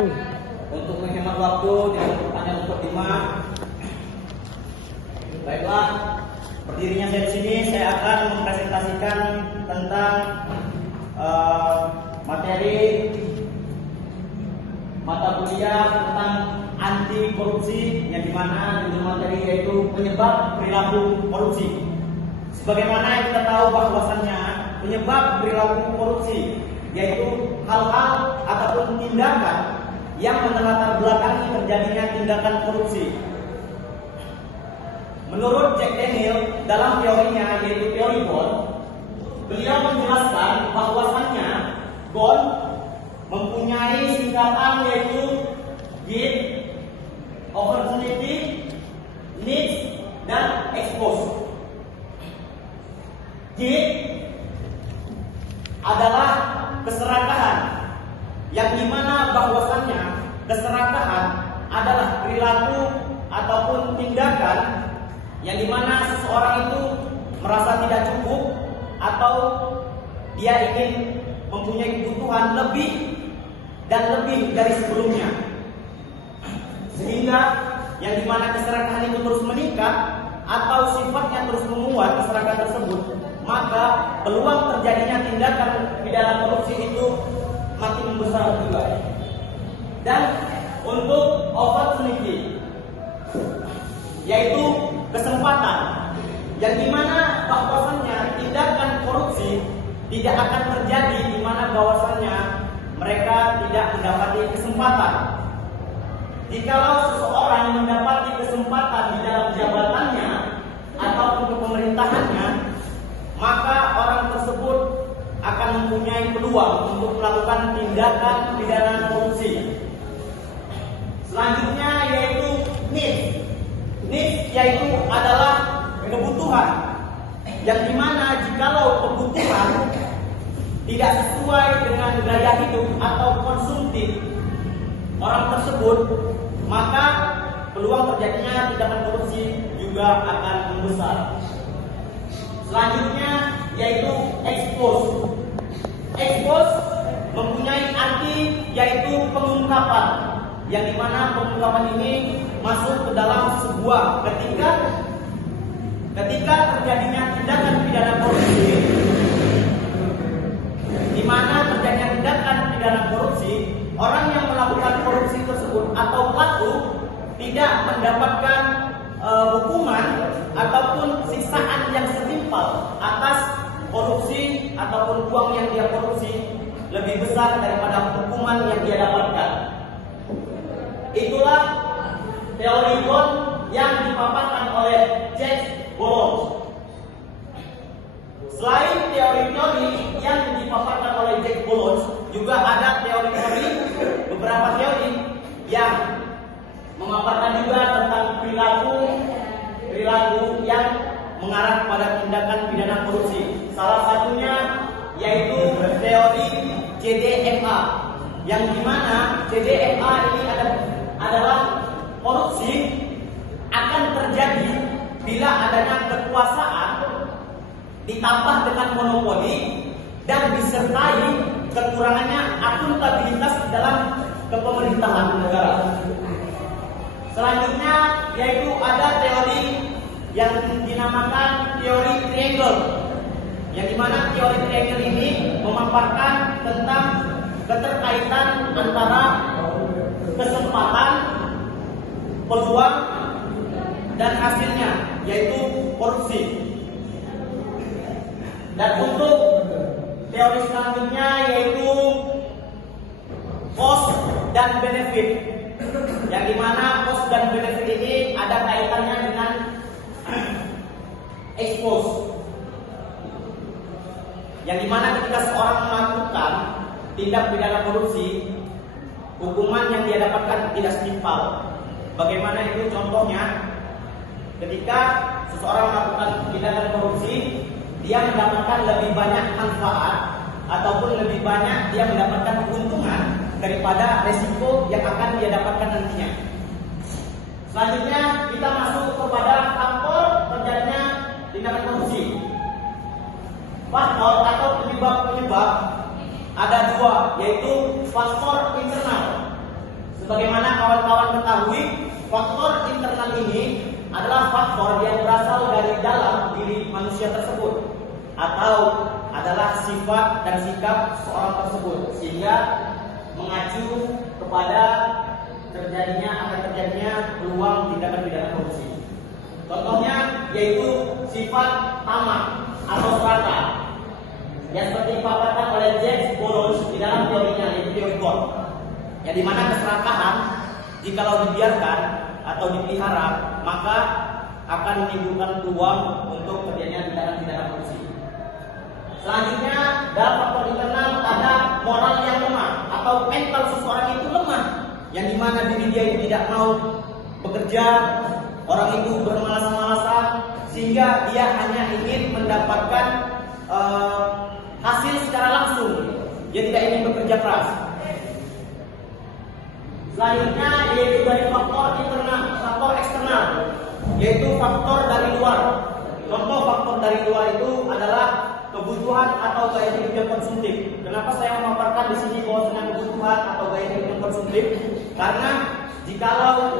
Untuk menghemat waktu, jangan bertanya untuk 5. Baiklah, berdirinya saya di sini, saya akan mempresentasikan tentang materi mata kuliah tentang anti korupsi, yang dimana judul materi yaitu penyebab perilaku korupsi. Sebagaimana yang kita tahu bahwasannya penyebab perilaku korupsi yaitu hal-hal ataupun tindakan yang melatar belakangi terjadinya tindakan korupsi. Menurut Jack Daniel dalam teorinya yaitu teori Bond, beliau menjelaskan bahwasannya Bond mempunyai singkatan yaitu Give, Opportunity, Needs, dan Expose. Give adalah keserakahan, yang dimana bahwasannya keserakahan adalah perilaku ataupun tindakan yang dimana seseorang itu merasa tidak cukup atau dia ingin mempunyai kebutuhan lebih dan lebih dari sebelumnya, sehingga yang dimana keserakahan itu terus meningkat atau sifatnya terus menguat keserakahan tersebut, maka peluang terjadinya tindakan pidana korupsi itu makin membesar juga. Dan untuk opportunity yaitu kesempatan, yang dimana bahwasannya tindakan korupsi tidak akan terjadi di mana bahwasannya mereka tidak mendapati kesempatan. Jikalau seseorang mendapati kesempatan di dalam jabatannya ataupun kepemerintahannya, maka orang tersebut akan mempunyai peluang untuk melakukan tindakan pidana korupsi. Selanjutnya yaitu need. Need yaitu adalah kebutuhan, yang dimana jikalau kebutuhan tidak sesuai dengan gaya hidup atau konsumtif orang tersebut, maka peluang terjadinya tindakan korupsi juga akan membesar. Selanjutnya yaitu expose. Expose mempunyai arti yaitu pengungkapan, yang dimana pengungkapan ini masuk ke dalam sebuah ketika terjadinya tindakan pidana korupsi, di mana terjadinya tindakan pidana korupsi, orang yang melakukan korupsi tersebut atau pelaku tidak mendapatkan hukuman ataupun siksaan yang setimpal atas korupsi ataupun uang yang dia korupsi lebih besar daripada hukuman yang dia dapatkan. Itulah teori Bond yang dipaparkan oleh Jack Bond. Selain teori-teori yang dipaparkan oleh Jack Bond, juga ada beberapa teori yang memaparkan juga tentang perilaku yang mengarah pada tindakan pidana korupsi. Salah satunya yaitu teori CDMA, yang dimana CDMA ini adalah korupsi akan terjadi bila adanya kekuasaan ditambah dengan monopoli dan disertai kekurangannya akuntabilitas dalam kepemerintahan negara. Selanjutnya yaitu ada teori yang dinamakan teori triangle, yang dimana teori triangle ini memaparkan tentang keterkaitan antara kesempatan, peluang, dan hasilnya, yaitu korupsi. Dan untuk teori selanjutnya yaitu cost dan benefit, yang dimana cost dan benefit ini ada kaitannya dengan expose, yang dimana ketika seorang melakukan tindak pidana korupsi, hukuman yang dia dapatkan tidak setimpal. Bagaimana itu contohnya? Ketika seseorang melakukan tindakan korupsi, dia mendapatkan lebih banyak manfaat ataupun lebih banyak dia mendapatkan keuntungan daripada resiko yang akan dia dapatkan nantinya. Selanjutnya kita masuk kepada faktor terjadinya tindakan korupsi. Faktor atau penyebab ada dua, yaitu faktor internal ketahui faktor internal ini adalah faktor yang berasal dari dalam diri manusia tersebut atau adalah sifat dan sikap seorang tersebut, sehingga mengacu kepada akan terjadinya peluang tindakan pidana korupsi. Contohnya yaitu sifat tamak atau serakah yang seperti dipaparkan oleh James Burrows di dalam teorinya, yaitu teori God, yang dimana keserakahan jikalau dibiarkan atau dipelihara maka akan menimbulkan peluang untuk terjadinya tindakan korupsi. Selanjutnya, dalam faktor internal ada moral yang lemah atau mental seseorang itu lemah, yang dimana diri dia itu tidak mau bekerja, orang itu bermalas-malasan, sehingga dia hanya ingin mendapatkan hasil secara langsung, dia tidak ingin bekerja keras. Selanjutnya yaitu dari faktor internal, faktor eksternal, yaitu faktor dari luar. Contoh faktor dari luar itu adalah kebutuhan atau gaya hidup yang konsumtif. Kenapa saya memaparkan di sini bahwa kebutuhan atau gaya hidup yang konsumtif? Karena jikalau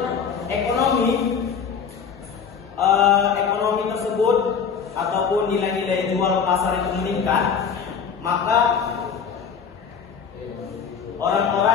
ekonomi tersebut ataupun nilai-nilai jual pasar itu meningkat, maka orang-orang